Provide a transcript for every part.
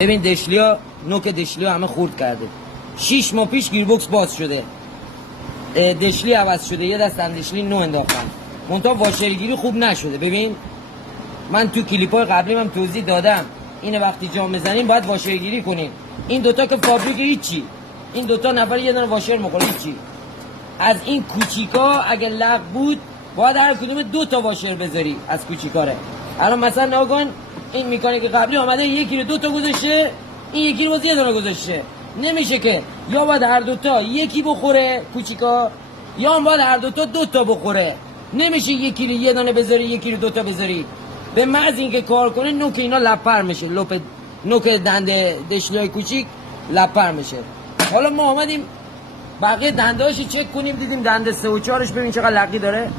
ببین دشلیا، نوک دشلیا همه خورد کرده. 6 ماه پیش گیربکس باز شده، دشلی عوض شده، یه دست دشلی نو انداختم، منتها واشرگیری خوب نشده. ببین من تو کلیپای قبلی هم توضیح دادم، اینه وقتی جام بزنیم باید واشرگیری کنیم. این دوتا که فابریک هیچی، این دوتا نفر یه دونه واشر میخوره هیچی. از این کوچیکا اگه لق بود باید هر کدوم 2 تا واشر بذاری از کوچیکاره. الان مثلا ناگن این میکانیک قبلی اومده یکی رو 2 تا گذاشته، این یکی رو باز یه دونه گذاشته. نمیشه که، یا باید هر دوتا یکی بخوره کوچیکا، یا هم باید هر دوتا 2 تا بخوره. نمیشه یکی رو یه دونه بذاری یکی رو 2 تا بذاری. به محض اینکه کار کنه نوک اینا لپر میشه، نوک دنده دشلیای کوچیک لپر میشه. حالا ما آمدیم بقیه دندهاشو چک کنیم، دیدیم دنده 3 و 4ش ببین چقدر لقی داره.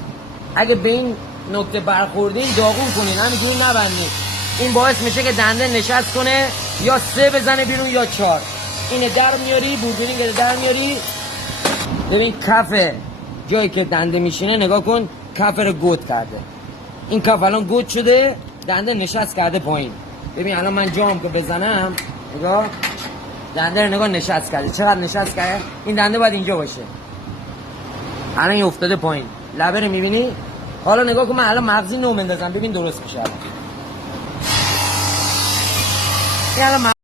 اگه به این نکته برخوردین داغون کنین، همینجوری نبندین. این باعث میشه که دنده نشست کنه، یا 3 بزنه بیرون یا 4. اینه در میاری، بوربرینگ در میاری. ببین کف جایی که دنده میشینه نگاه کن، کف رو گود کرده. این کف الان گود شده، دنده نشست کرده پایین. ببین الان من جام که بزنم، نگاه دنده رو نگاه نشست کرده. چقدر نشست کرده؟ این دنده باید اینجا باشه، الان این افتاده پایین. لبه رو میبینی؟ حالا نگاه کن، من الان مغزی نو مندازم، ببین درست میشه. الان